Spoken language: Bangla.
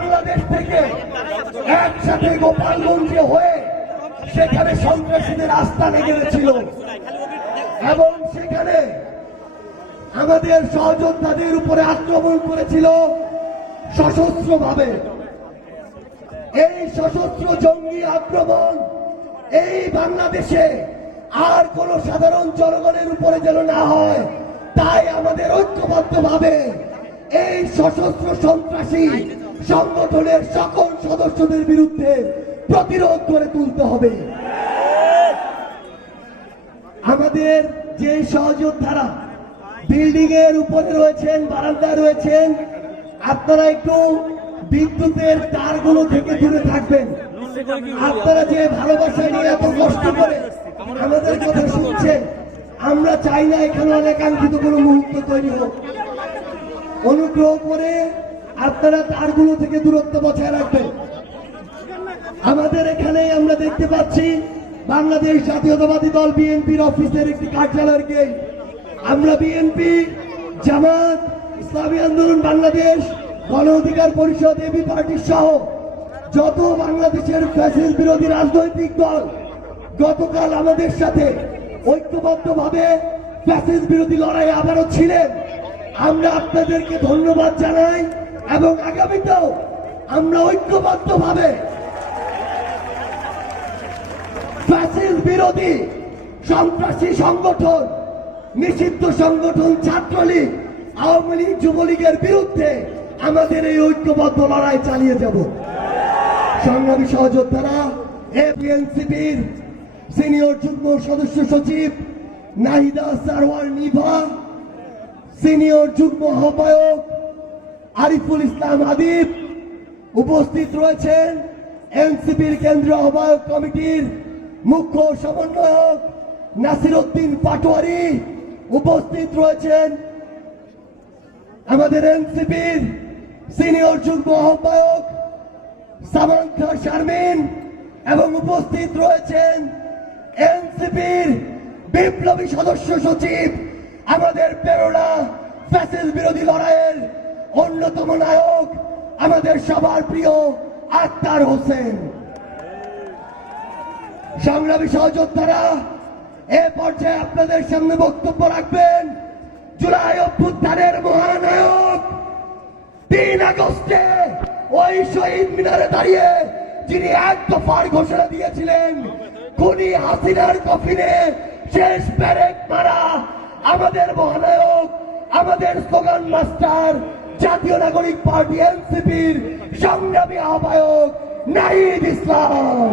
বাংলাদেশ থেকে একসাথে গোপালগঞ্জে হয়ে সেখানে সন্ত্রাসীদের আস্থানে গেছিল। এবং সেখানে আমাদের সহযোদ্ধাদের উপরে আক্রমণ করেছিল সশস্ত্র ভাবে এই সশস্ত্র জঙ্গি আক্রমণ এই বাংলাদেশে আর কোন সাধারণ জনগণের উপরে যেন না হয়, তাই আমাদের ঐক্যবদ্ধ ভাবে এই সশস্ত্র সন্ত্রাসী সংগঠনের সকল সদস্যদের বিরুদ্ধে প্রতিরোধ করে তুলতে হবে। আমাদের যে সহযোদ্ধারা বিল্ডিং এর উপরে রয়েছেন, বারান্দায় রয়েছেন, আপনারা একটু বিদ্যুতের তারগুলো থেকে দূরে থাকবেন। আপনারা যে ভালোবাসা নিয়ে এত কষ্ট করে আমাদের কথা শুনছেন, আমরা চাই না এখানে অনেকাঙ্ক্ষিত কোনো মুহূর্ত তৈরি হোক। অনুগ্রহ করে আপনারা তারগুলো থেকে দূরত্ব বজায় রাখবেন আমাদের এখানে আমরা দেখতে পাচ্ছি, বাংলাদেশ জাতীয়তাবাদী দল বিএনপির অফিসের একটি কার্যালয়ের গেট আমরা বিএনপি, জামাত, ইসলামী আন্দোলন, বাংলাদেশ, গণ অধিকার পরিষদ এবি পার্টি সহ যত বাংলাদেশের ফ্যাসিস্ট বিরোধী রাজনৈতিক দল গতকাল আমাদের সাথে ঐক্যবদ্ধভাবে ফ্যাসিস্ট বিরোধী লড়াই আবারও ছিলেন। আমরা আপনাদেরকে ধন্যবাদ জানাই। এবং আগামীতেও আমরা ঐক্যবদ্ধভাবে ফ্যাসিস্ট বিরোধী সন্ত্রাসী সংগঠন, নিষিদ্ধ সংগঠন, ছাত্রলীগ, আওয়ামী লীগ, যুবলীগের বিরুদ্ধে আমাদের এই ঐক্যবদ্ধ লড়াই চালিয়ে যাব। সংগ্রামী সহযোদ্ধারা, এপিএনসিপির সিনিয়র যুগ্ম সদস্য সচিব নাহিদা সারওয়ার নিভা, সিনিয়র যুগ্ম আহ্বায়ক আরিফুল ইসলাম আদিব উপস্থিত রয়েছেন এনসিপির কেন্দ্রীয় আহ্বায়ক কমিটির মুখ্য সমন্বয়ক নাসির উদ্দিন পাটোয়ারি উপস্থিত রয়েছেন আমাদের এনসিপির সিনিয়র যুগ্ম আহ্বায়ক সামান্থা শারমিন এবং উপস্থিত রয়েছেন এনসিপির বিপ্লবী সদস্য সচিব আমাদের প্রেরণা ফ্যাসিস বিরোধী লড়াইয়ের অন্যতম নায়ক আমাদের সবার প্রিয় আক্তার হোসেন। সংগ্রামী সহযোদ্ধারা, এ পর্যায়ে আপনাদের সামনে বক্তব্য রাখবেন জুলাই অভ্যুত্থানের মহানায়ক তিন আগস্টে ওই শহীদ মিনারে দাঁড়িয়ে যিনি এক দফার ঘোষণা দিয়েছিলেন, খুনি হাসিনার কফিনে শেষ প্যারেক মারা আমাদের মহানায়ক, আমাদের স্লোগান মাস্টার জাতীয় নাগরিক পার্টি এনসিপির সংগ্রামী আহ্বায়ক নাহিদ ইসলাম।